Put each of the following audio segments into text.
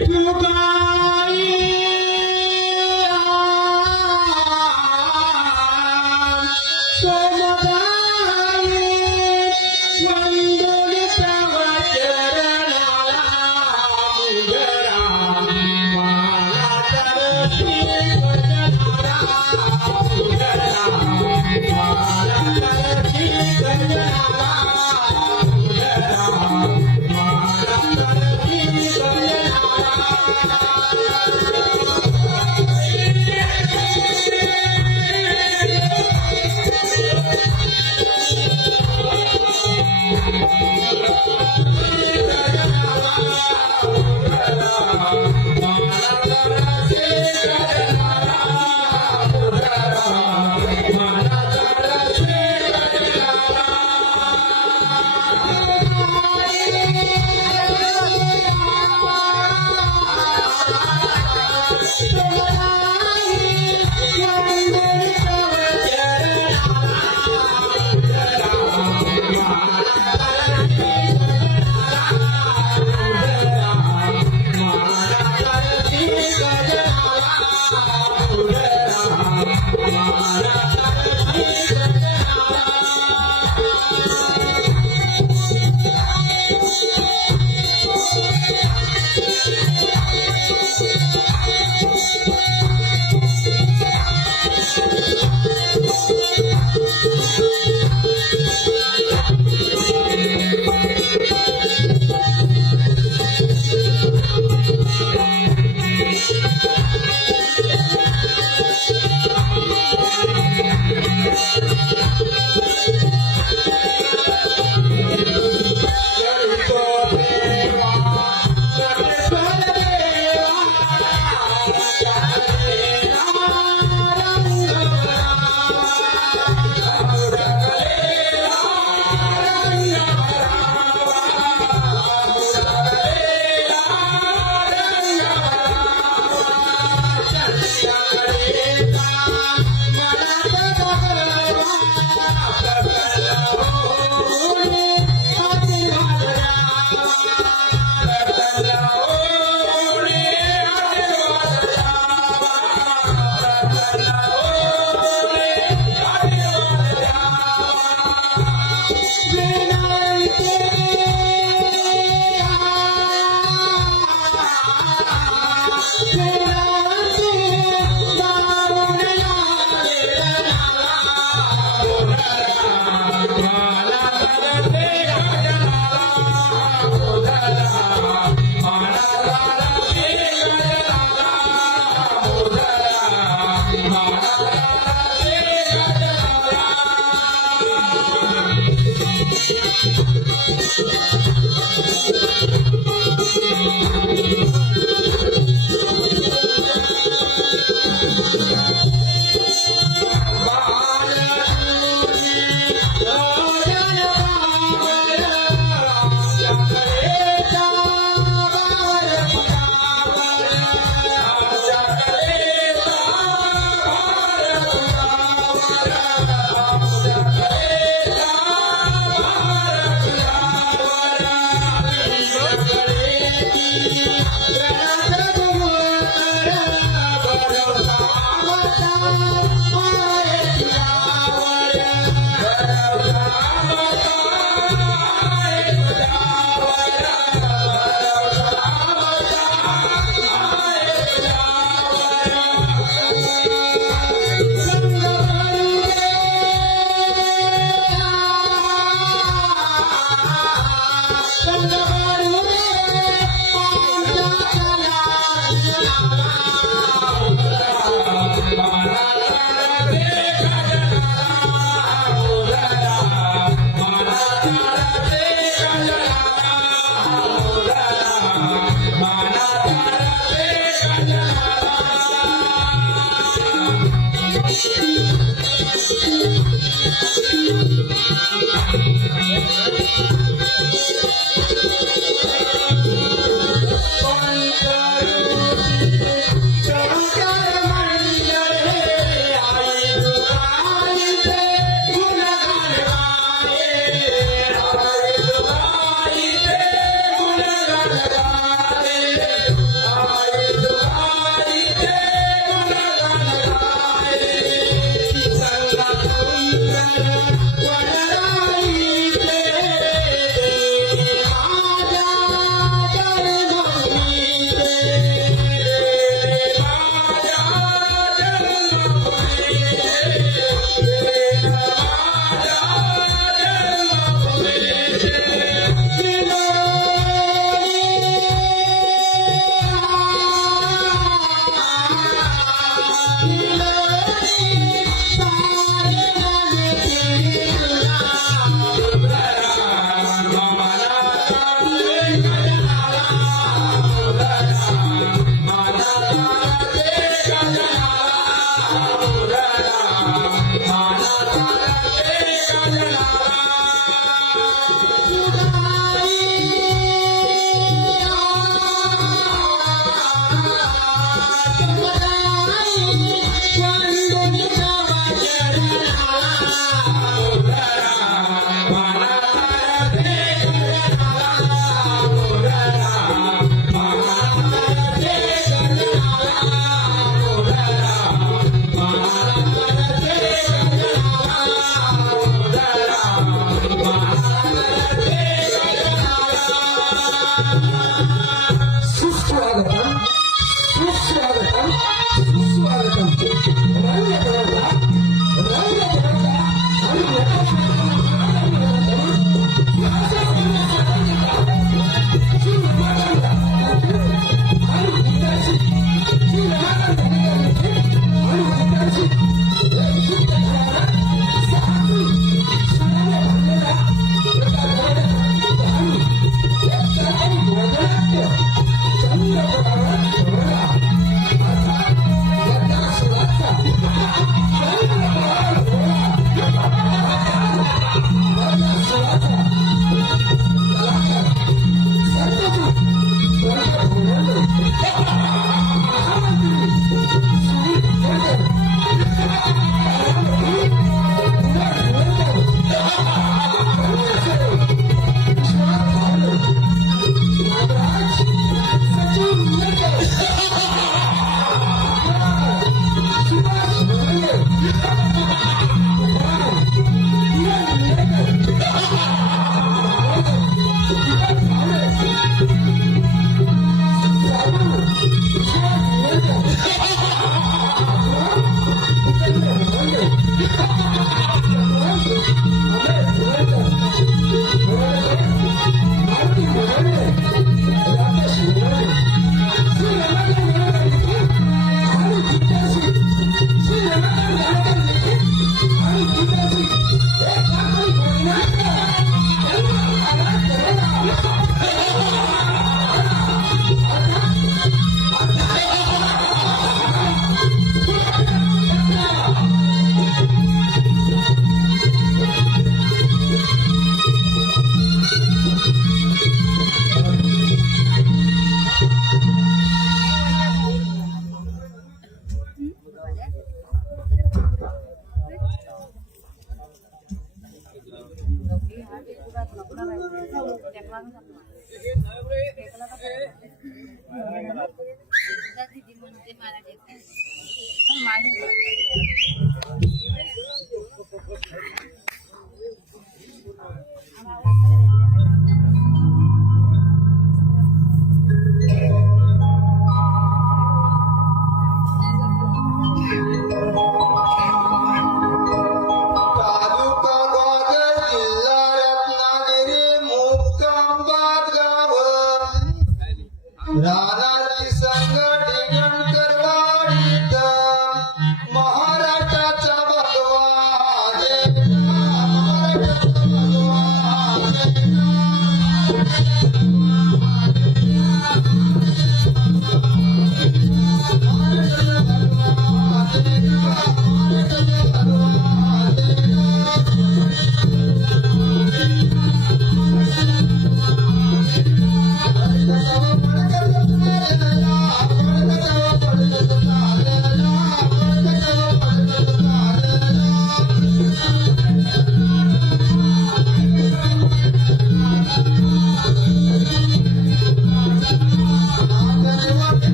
Thank you.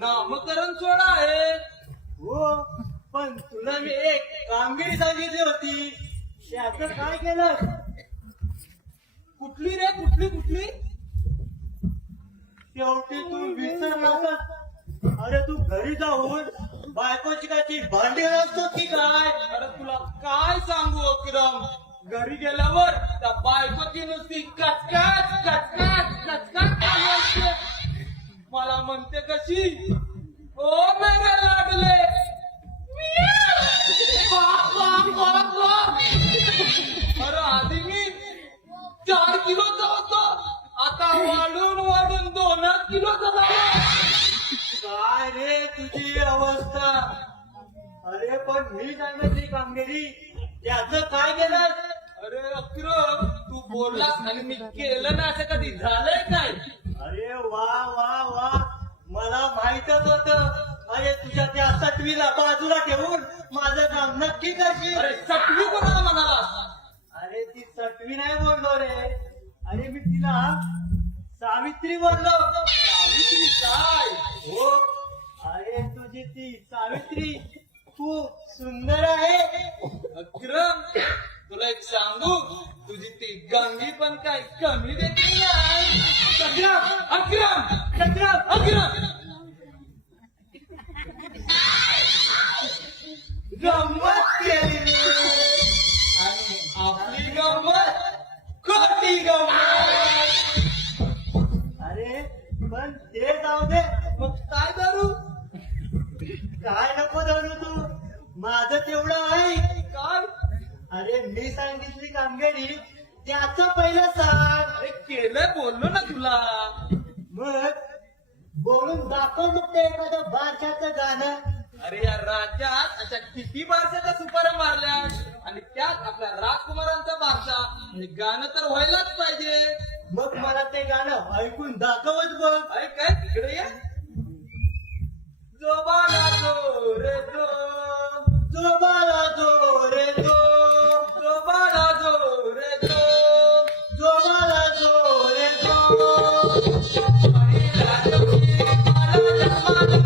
नामकरण सोहळा आहे. हो, पण तुला मी एक कामगिरी सांगितली होती, त्याचं काय केलं? कुठली रे? कुठली कुठली? शेवटी तू विसरलास. अरे तू घरी जाऊन बायकोची काय भांडी असतो की काय? अरे तुला काय सांगू अक्रम, घरी गेल्यावर त्या बायकोची नुसती कचकाच कचकाच कचकाच चालू असते. मला म्हणते कशी, ओ मेरे लाडले, अरे आधी मी 4 किलोचा होतो, आता वाढून वाढून 2 किलोचा झाला. काय रे तुझी अवस्था? अरे पण मी सांगितली कामगिरी, त्याचं काय केलं? अरे अक्रम, तू बोललास आणि मी केलं ना, असं कधी झालंय काय? अरे वा वा वा, मला माहितच होत. अरे तुझ्या त्या 7वीला बाजूला ठेवून माझं काम नक्की करशील. अरे 7वी कोणाला म्हणाला? अरे ती 7वी नाही बोललो रे, अरे मी तिला सावित्री बोललो. सावित्री काय? हो, अरे तुझी ती सावित्री खूप सुंदर आहे. अक्रम, तुला एक सांगू, तुझी ती गंगी पण काय कमी देते नाही. अक्रम अक्रम अक्रम अक्रम, गंमत केली आणि आपली गंमत खोटी गंमत. अरे पण ते जाऊ दे, मग काय करू? काय नको जाणू तू, माझं तेवढं आहे. काय? अरे मी सांगितली कामगिरी, त्याचं पहिलं सांग. अरे केलं, बोललो ना तुला. मग बोलून दाखव मग ते एखादं बारशाचं गाणं. अरे या राज्यात अशा किती बारशाच्या सुपाऱ्या मारल्या, आणि त्यात आपल्या राजकुमारांचा बारशा, गाणं तर व्हायलाच पाहिजे. मग मला ते गाणं ऐकून दाखवत बघ. ऐक काय तिकडे या. जो बाला जो रे जो, जो बाला जो रे जो, जो बाला जो रे जो, जो बाला जो रे जो. पहिला दिवशी मला जन्माला,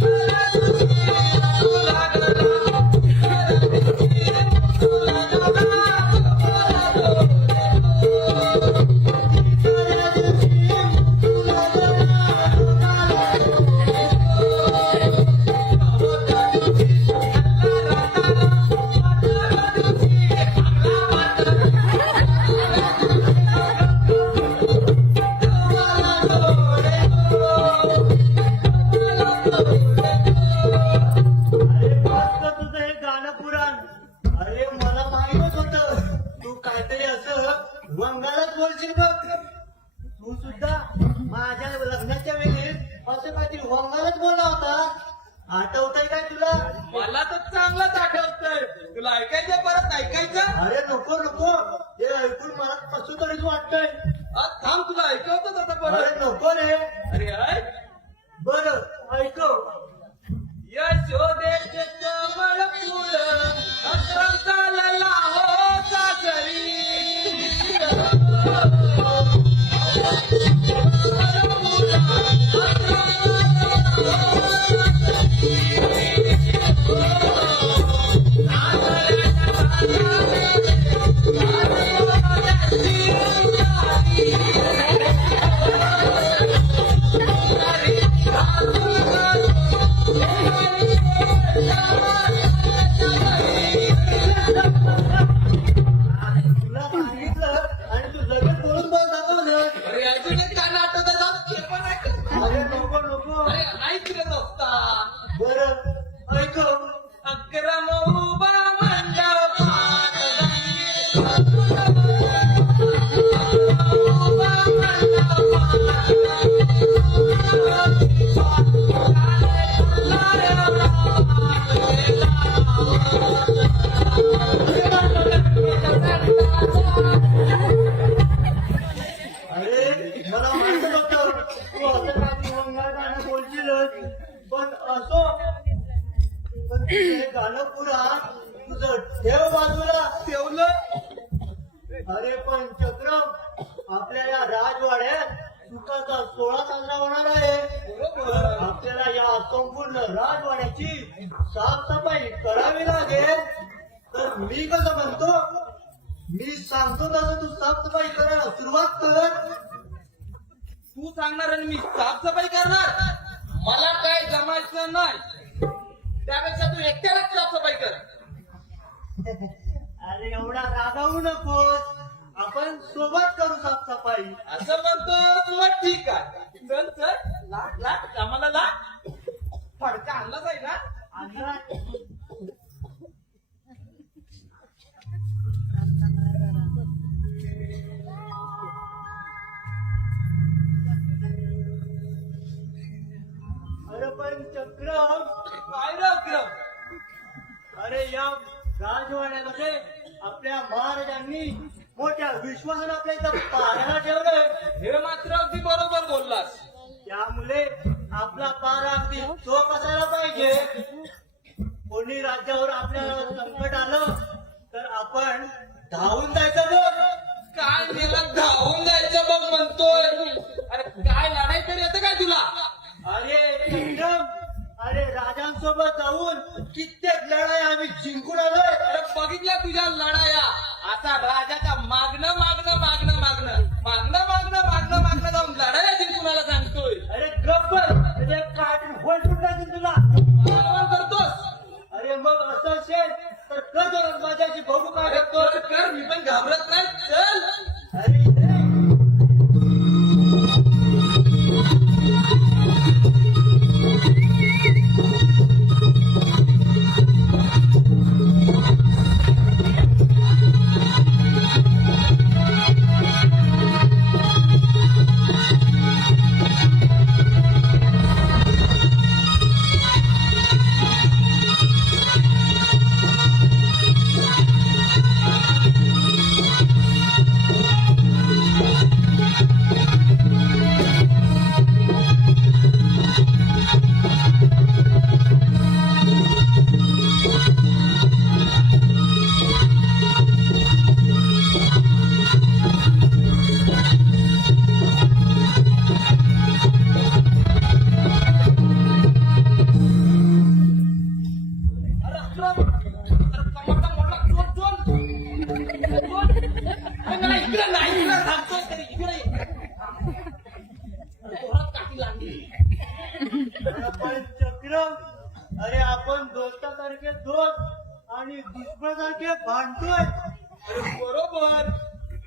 पहिल्या दिवशी रडू लागला, पहिल्या दिवशी रडू लागला, जो बाला जो रे जो. अरे मस्त तुझं हे गाणं पुराण. अरे मला माहीतच होतं तू काहीतरी असं वंगालाच बोलशील बघ. तू सुद्धा माझ्या लग्नाच्या वेळी असं काहीतरी वंगालाच बोलला होता. आठवतंय काय तुला? मला तर चांगलंच आठवतंय. तुला ऐकायचं परत ऐकायचं? अरे नको नको, हे ऐकून मला कसं तरीच वाटतंय. थांब तुला ऐकवतोच आता अरे परत. नको रे. अरे ऐक. बरं ऐकव. यशोदेचे कमळ फुल अक्रम चालला हो सासरी. तुला सांगितलं आणि तू लगेच बोलून बघ दाखवलं. अरे अजून एक गाणं आठवतं जाऊ, ते पण ऐक. अरे नको नको. अरे ऐक रे दोस्ता. बरं ऐकव. अक्रम उभा मंडपात रंगी, उभा अरे मला माहित होतं तू असं काही वंगाळ गाणं बोलशीलच. पण असो, पण तुझं हे गाणं पुरा तुझं ठेव बाजूला. ठेवलं. अरे पण चक्रम, आपल्या या राजवाड्यात सुखाचा सोहळा साजरा होणार आहे. बरोबर. आपल्याला या संपूर्ण राजवाड्याची साफसफाई करावी लागेल. तर मी कसं म्हणतो, मी सांगतो तसं तू साफसफाई करायला सुरुवात कर. तू सांगणार आणि मी साफसफाई करणार? मला काय जमायचं नाही. त्यापेक्षा तू एकट्यालाच साफसफाई कर. अरे एवढा रागावू नकोस, आपण सोबत करू साफसफाई. असं म्हणतो तुला ठीक आहे. चल चल, लाट लाट कामाला लाट. फडका आणलाच आहे ना? आणि अरे पण चक्रम, काय रे अक्रम? अरे या राजवाड्यामध्ये आपल्या महाराजांनी मोठ्या विश्वासानं आपल्या इथं पारायला ठेवलंय. हे मात्र अगदी बरोबर बोललास. त्यामुळे आपला पारा अगदी चोख असायला पाहिजे. कोणी राज्यावर आपल्याला संकट आलं तर आपण धावून जायचं बघ. काय मेला धावून जायचं बघ म्हणतोय. अरे काय लढाई तरी येतं काय तुला? अरे चक्रम, अरे राजांसोबत जाऊन कित्येक लढाई आम्ही जिंकून आलोय. अरे बघितल्या तुझ्या लढाया. आता राजाचा मागणं मागणं मागणं मागणं मागणं मागणं मागणं मागणं जाऊन लढाया जिंकून मला सांगतोय. अरे गप्पर, म्हणजे काढून होल सुटायचं तुला. बरोबर करतोस. अरे मग असं असेल तर कर माझ्याशी बघू अरे काय. कर कर, मी पण घाबरत नाही. चल. अरे इथे आणि दुश्मनासारखे भांडतोय. अरे बरोबर,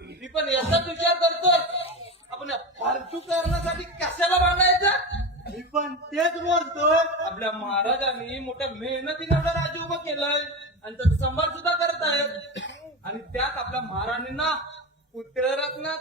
मी पण याचाच विचार करतोय. आपण या फालतू कारणासाठी कशाला भांडायचं? मी पण तेच बोलतोय. आपल्या महाराजांनी मोठ्या मेहनतीने आपलं राज्य उभं केलंय आणि त्याचा सांभाळ सुद्धा करत आहेत. आणि त्यात आपल्या महाराणींना पुत्ररत्न